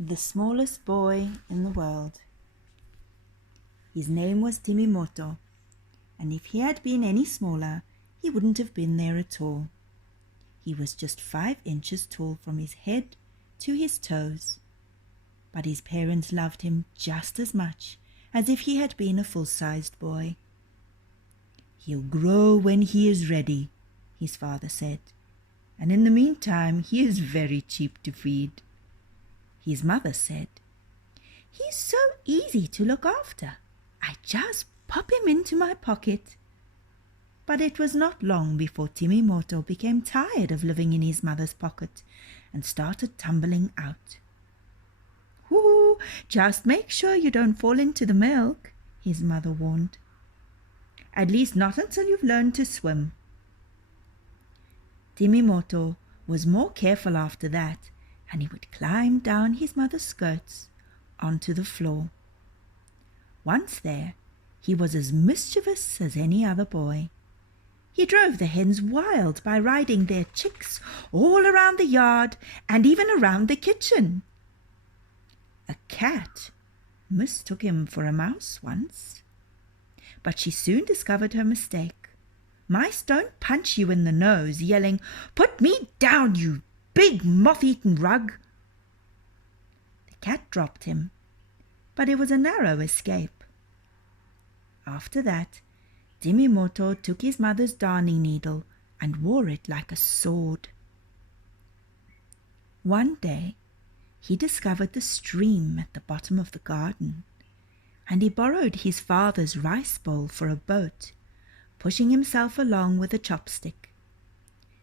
the smallest boy in the world. His name was Timimoto, and if he had been any smaller, he wouldn't have been there at all. He was just 5 inches tall from his head to his toes, but his parents loved him just as much as if he had been a full-sized boy. "He'll grow when he is ready," his father said, "and in the meantime he is very cheap to feed." His mother said, "He's so easy to look after. I just pop him into my pocket." But it was not long before Timimoto became tired of living in his mother's pocket and started tumbling out. "Ooh, just make sure you don't fall into the milk," his mother warned. "At least not until you've learned to swim." Timimoto was more careful after that, and he would climb down his mother's skirts onto the floor. Once there, he was as mischievous as any other boy. He drove the hens wild by riding their chicks all around the yard and even around the kitchen. A cat mistook him for a mouse once, but she soon discovered her mistake. Mice don't punch you in the nose, yelling, "Put me down, you big moth-eaten rug." The cat dropped him, but it was a narrow escape. After that, Timimoto took his mother's darning needle and wore it like a sword. One day, he discovered the stream at the bottom of the garden, and he borrowed his father's rice bowl for a boat, pushing himself along with a chopstick.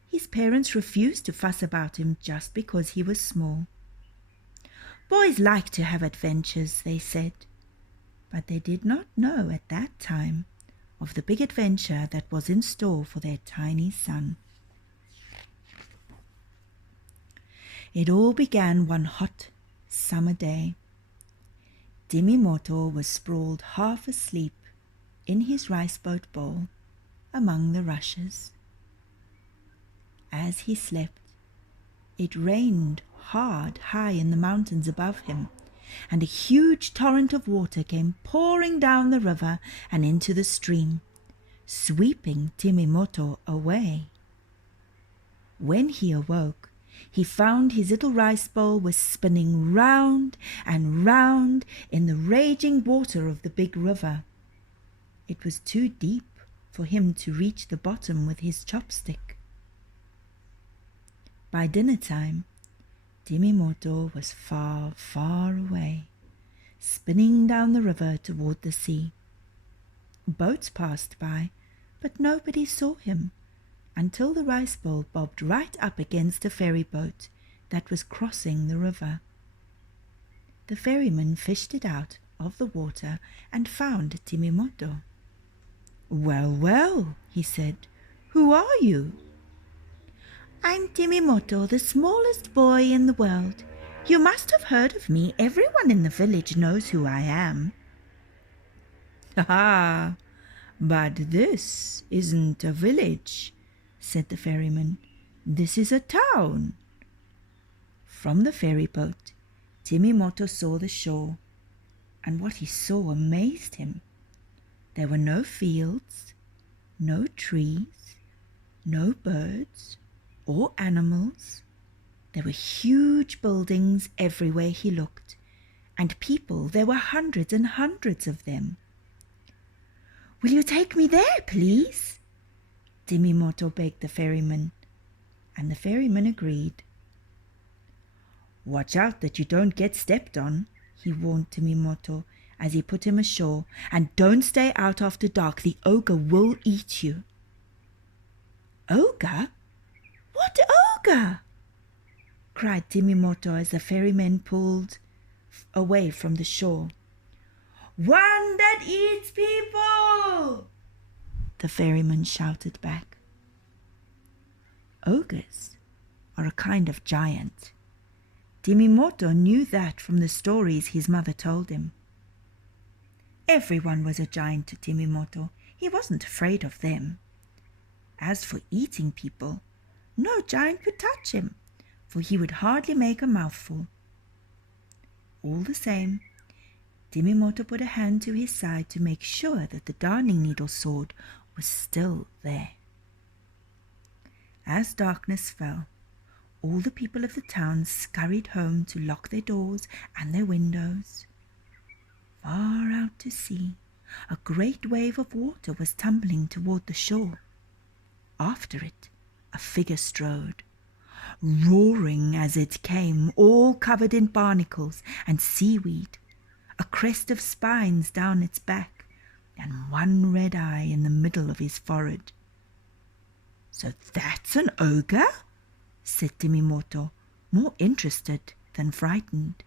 His parents refused to fuss about him just because he was small. Boys like to have adventures, they said, but they did not know at that time of the big adventure that was in store for their tiny son. It all began one hot summer day. Timimoto was sprawled half asleep in his rice boat bowl among the rushes. As he slept, it rained hard high in the mountains above him, and a huge torrent of water came pouring down the river and into the stream, sweeping Timimoto away. When he awoke, he found his little rice bowl was spinning round and round in the raging water of the big river. It was too deep for him to reach the bottom with his chopstick. By dinner time, Timimoto was far, far away, spinning down the river toward the sea. Boats passed by, but nobody saw him until the rice bowl bobbed right up against a ferry boat that was crossing the river. The ferryman fished it out of the water and found Timimoto. "Well, well," he said, "who are you?" "I'm Timimoto, the smallest boy in the world. You must have heard of me. Everyone in the village knows who I am." "Ha! But this isn't a village," said the ferryman. "This is a town." From the ferry boat, Timimoto saw the shore, and what he saw amazed him. There were no fields, no trees, no birds or animals. There were huge buildings everywhere he looked, and people, there were hundreds and hundreds of them. "Will you take me there, please?" Timimoto begged the ferryman, and the ferryman agreed. "Watch out that you don't get stepped on," he warned Timimoto as he put him ashore, "and don't stay out after dark. The ogre will eat you." "Ogre? What ogre?" cried Timimoto as the ferryman pulled away from the shore. "One that eats people!" the ferryman shouted back. Ogres are a kind of giant. Timimoto knew that from the stories his mother told him. Everyone was a giant to Timimoto. He wasn't afraid of them. As for eating people, no giant could touch him, for he would hardly make a mouthful. All the same, Timimoto put a hand to his side to make sure that the darning needle sword was still there. As darkness fell, all the people of the town scurried home to lock their doors and their windows. Far out to sea, a great wave of water was tumbling toward the shore. After it, a figure strode, roaring as it came, all covered in barnacles and seaweed, a crest of spines down its back, and one red eye in the middle of his forehead. "So that's an ogre?" said Timimoto, more interested than frightened.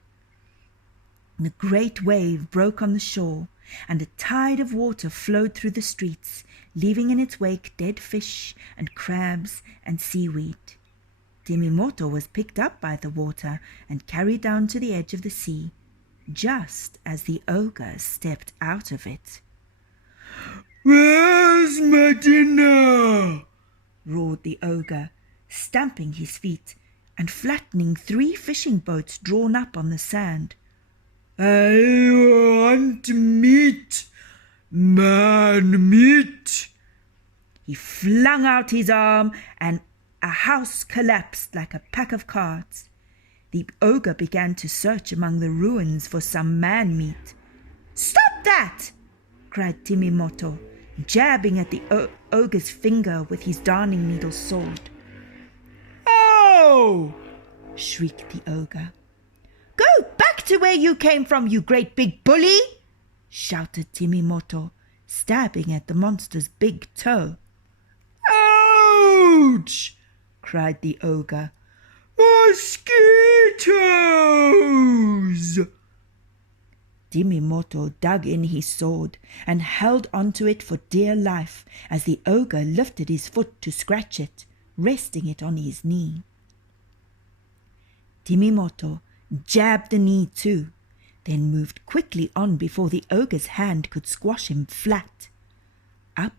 The great wave broke on the shore, and a tide of water flowed through the streets, leaving in its wake dead fish and crabs and seaweed. Timimoto was picked up by the water and carried down to the edge of the sea, just as the ogre stepped out of it. "Where's my dinner?" roared the ogre, stamping his feet and flattening 3 fishing boats drawn up on the sand. "I want meat, man, meat." He flung out his arm and a house collapsed like a pack of cards. The ogre began to search among the ruins for some man meat. "Stop that!" cried Timimoto, jabbing at the ogre's finger with his darning needle sword. "Oh!" shrieked the ogre. "Go back to where you came from, you great big bully!" shouted Timimoto, stabbing at the monster's big toe. "Ouch!" cried the ogre. "Mosquitoes!" Timimoto dug in his sword and held onto it for dear life as the ogre lifted his foot to scratch it, resting it on his knee. Timimoto jabbed the knee too, then moved quickly on before the ogre's hand could squash him flat. Up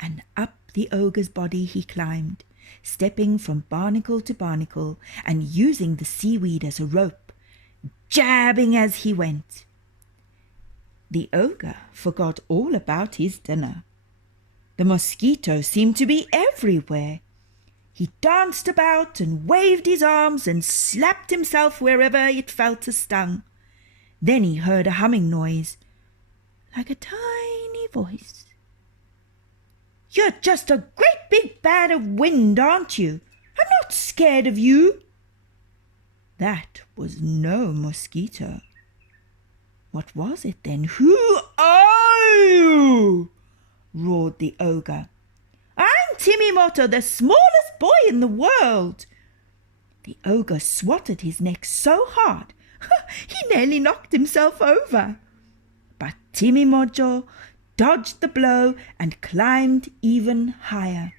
and up the ogre's body he climbed, stepping from barnacle to barnacle and using the seaweed as a rope, jabbing as he went. The ogre forgot all about his dinner. The mosquito seemed to be everywhere. He danced about and waved his arms and slapped himself wherever it felt a stung. Then he heard a humming noise, like a tiny voice. "You're just a great big bag of wind, aren't you? I'm not scared of you." That was no mosquito. What was it then? "Who are you?" roared the ogre. "I'm Timimoto, the smallest boy in the world." The ogre swatted his neck so hard he nearly knocked himself over. But Timimoto dodged the blow and climbed even higher.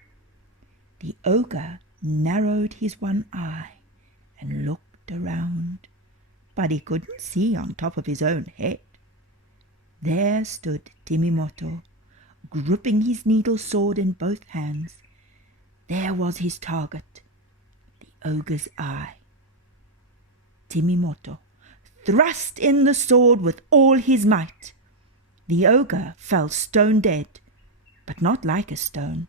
The ogre narrowed his one eye and looked around, but he couldn't see on top of his own head. There stood Timimoto, gripping his needle sword in both hands. There was his target, the ogre's eye. Timimoto thrust in the sword with all his might. The ogre fell stone dead, but not like a stone.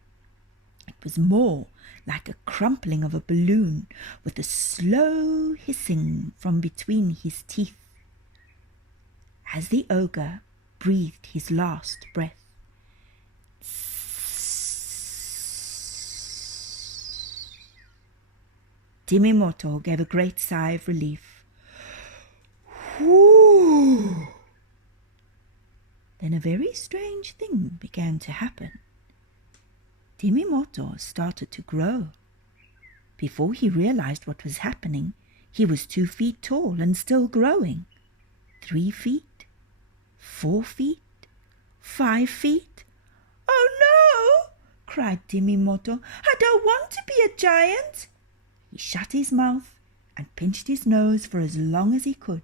It was more like a crumpling of a balloon, with a slow hissing from between his teeth. As the ogre breathed his last breath, Timimoto gave a great sigh of relief. Whew! Then a very strange thing began to happen. Timimoto started to grow. Before he realized what was happening, he was 2 feet tall and still growing. 3 feet, 4 feet, 5 feet. "Oh no!" cried Timimoto. "I don't want to be a giant." He shut his mouth and pinched his nose for as long as he could.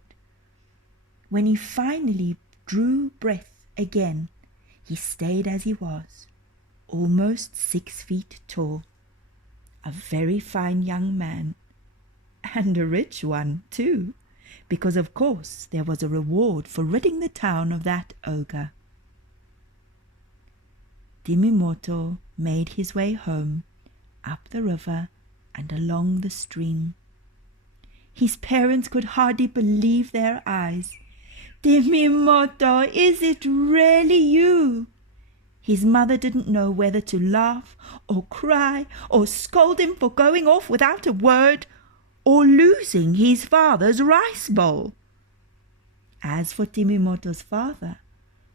When he finally drew breath again, he stayed as he was, almost 6 feet tall. A very fine young man, and a rich one too. because of course there was a reward for ridding the town of that ogre. Timimoto made his way home, up the river and along the stream. His parents could hardly believe their eyes. "Timimoto, is it really you?" His mother didn't know whether to laugh or cry or scold him for going off without a word or losing his father's rice bowl. As for Timimoto's father,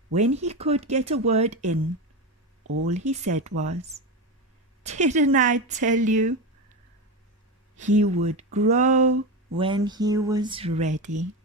when he could get a word in, all he said was, "Didn't I tell you?" He would grow when he was ready.